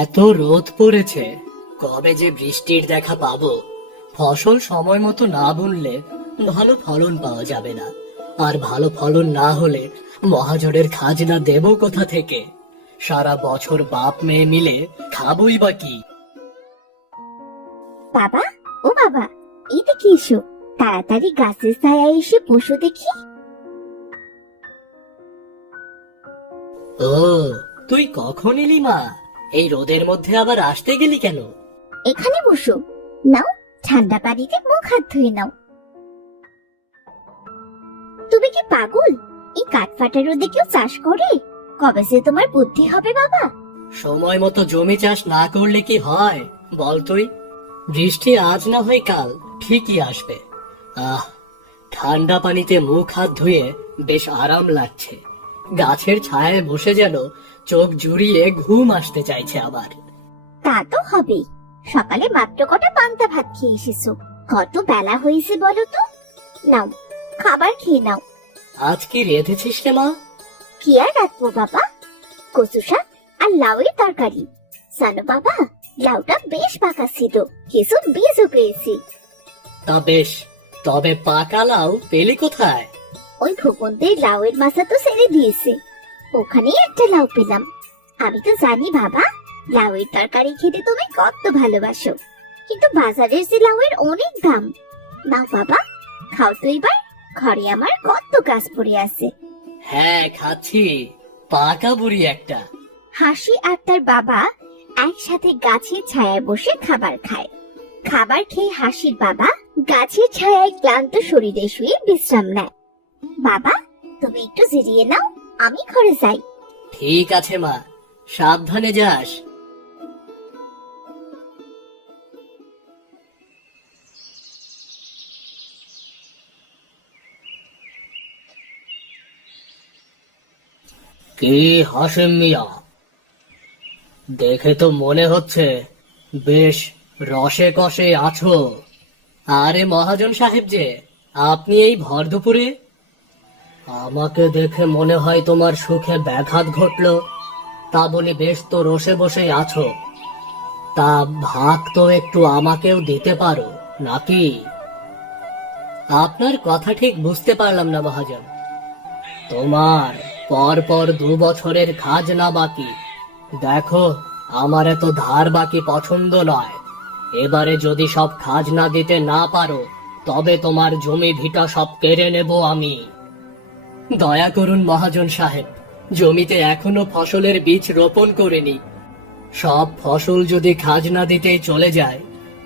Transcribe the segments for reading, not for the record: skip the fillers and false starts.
এত রোদ পড়েছে, কবে যে বৃষ্টির দেখা পাবো। ফসল সময় মতো না বুনলে ভালো ফলন পাওয়া যাবে না, আর ভালো ফলন না হলে মহাজনের খাজনা দেবো কোথা থেকে? সারা বছর বাপ মেয়ে মিলে খাবোই বা কি? বাবা, ও বাবা, এদিকে এসো। তাড়াতাড়ি গাছের ছায়ায় এসে বসো দেখি। ও, তুই কখন এলি মা? এই রোদের মধ্যে আবার আসতে গেলি কেন? এখানে বসো। নাও, ঠান্ডা পানিতে মুখ হাত ধুয়ে নাও। তুমি কি পাগল? এই কাঠফাটা রোদে কেউ চাষ করে? কবে যে তোমার বুদ্ধি হবে বাবা? সময় মতো জমি চাষ না করলে কি হয় বল তুই? বৃষ্টি আজ না হয় কাল ঠিকই আসবে। আহ, ঠান্ডা পানিতে মুখ হাত ধুয়ে বেশ আরাম লাগছে। গাছের ছায়ায় বসে যেন চোখ জুড়িয়ে ঘুম আসতে চাইছে আবার। তা তো হবেই। সকালে মাত্র কটা পান্তা ভাত খেয়ে এসেছো। কত বেলা হয়েছে বলো তো? নাও, খাবার খেয়ে নাও। আজ কি রেঁধেছিস রে মা? কি আর রাখবো বাবা, কচু শাক আর লাউয়ের তরকারি। জানো বাবা, লাউটা বেশ পাকা ছিল, কিছু বীজও পেয়েছি। তা বেশ, তবে পাকা লাউ পেলি কোথায়? ওই ভূপন্তের লাউয়ের মাথা তো ছেড়ে দিয়েছে, ওখানেই একটা লাউ পেলাম। আমি তো জানি বাবা, লাউয়ের তরকারি খেতে তুমি কত ভালোবাসো, কিন্তু বাজারের যে লাউয়ের অনেক দাম। নাও বাবা, খাও তো এবার। ঘরে আমার কত গাছ পড়ে আছে। হ্যাঁ, খাচ্ছি। পাকা বুড়ি একটা। হাসি আর তার বাবা একসাথে গাছের ছায়ায় বসে খাবার খায়। খাবার খেয়ে হাসির বাবা গাছের ছায়ায় ক্লান্ত শরীরে শুয়ে বিশ্রাম নেয়। বাবা, তুমি একটু জিরিয়ে নাও, আমি ঘরে যাই। ঠিক আছে মা, সাবধানে যাস। কি হাশেম মিয়া, দেখে তো মনে হচ্ছে বেশ রসে কষে আছো। আরে মহাজন সাহেব যে, আপনি এই ভর দুপুরে? আমাকে দেখে মনে হয় তোমার সুখে ব্যাঘাত ঘটলো, তা বলে বেশ তো রসে বসে আছো। তা ভাগ তো একটু আমাকেও দিতে পারো নাকি? আপনার কথা ঠিক বুঝতে পারলাম না মহাজন। তোমার পর পর 2 বছরের খাজনা বাকি। দেখো, আমার এত ধার বাকি পছন্দ নয়। এবারে যদি সব খাজনা দিতে না পারো, তবে তোমার জমি ভিটা সব কেড়ে নেব আমি। দয়া করুন মহাজন সাহেব, জমিতে এখনো ফসলের বীজ রোপণ করিনি। সব ফসল যদি খাজনা দিতেই চলে যায়,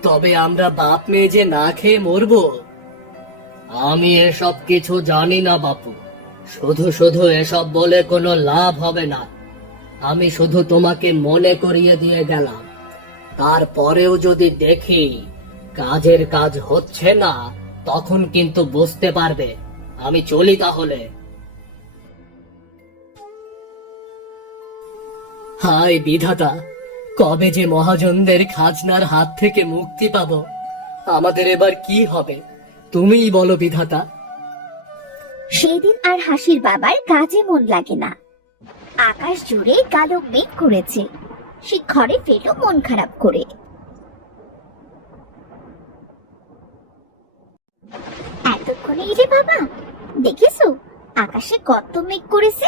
তবে আমরা বাপ মেয়ে যে না খেয়ে মরবো। আমি এসব কিছু জানি না বাপু, শুধু শুধু এসব বলে কোনো লাভ হবে না। আমি শুধু তোমাকে মনে করিয়ে দিয়ে গেলাম। তারপরেও যদি দেখি কাজের কাজ হচ্ছে না, তখন কিন্তু বুঝতে পারবে। আমি চলি তাহলে। হায় বিধাতা, কবে যে মহাজনদের খাজনার হাত থেকে মুক্তি পাবো? আমাদের এবার কি হবে, তুমিই বলো বিধাতা। সেদিন আর হাসির বাবার কাজে মন লাগে না। আকাশ জুড়ে কালো মেঘ করেছে। সে ঘরে ফেলো মন খারাপ করে। এতক্ষণে এলে বাবা, দেখেছো আকাশে কত মেঘ করেছে?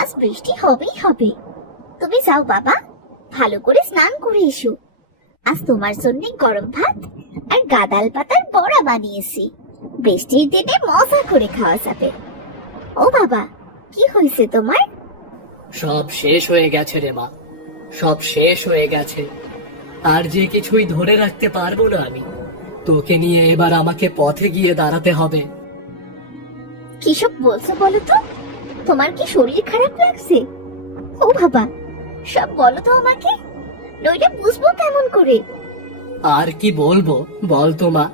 আজ বৃষ্টি হবেই হবে। তুমি যাও বাবা, ভালো করে স্নান করে এসো। আজ তোমার জন্য গরম ভাত আর গাদাল পাতার বড়া বানিয়েছি। বৃষ্টির দিনে মজা করে খাওয়া যাবে। ও বাবা, কি হয়েছে তোমার? সব শেষ হয়ে গেছে রে মা, সব শেষ হয়ে গেছে। আর যে কিছুই ধরে রাখতে পারবো না আমি। তোকে নিয়ে এবার আমাকে পথে গিয়ে দাঁড়াতে হবে। কিসব বলছো বলো তো? তোমার কি শরীর খারাপ লাগছে? ও বাবা, সব বলো তো আমাকে, নইলে বুঝবো কেমন করে। আর কি বলবো বল তো মা।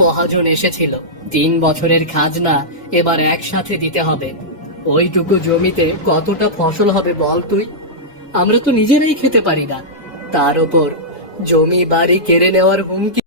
মহাজন এসেছিল, 3 বছরের খাজনা এবার একসাথে দিতে হবে। ওইটুকু জমিতে কতটা ফসল হবে বল তুই? আমরা তো নিজেরাই খেতে পারি না, তার উপর জমি বাড়ি কেড়ে নেওয়ার হুমকি।